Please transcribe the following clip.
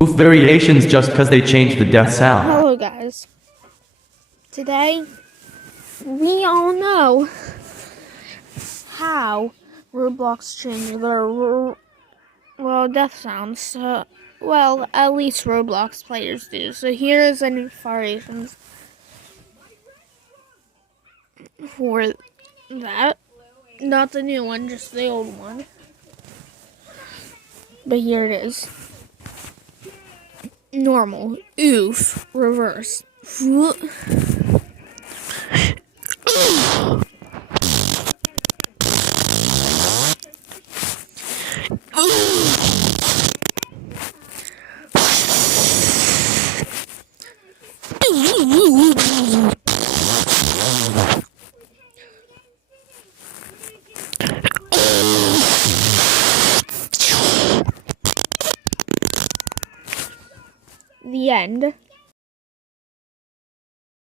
Goof variations just because they changed the death sound. Hello guys. Today, we all know how Roblox changed their death sounds. Well, at least Roblox players do. So here is any variations for that. Not the new one, just the old one. But here it is. Normal. Oof. Reverse. The end.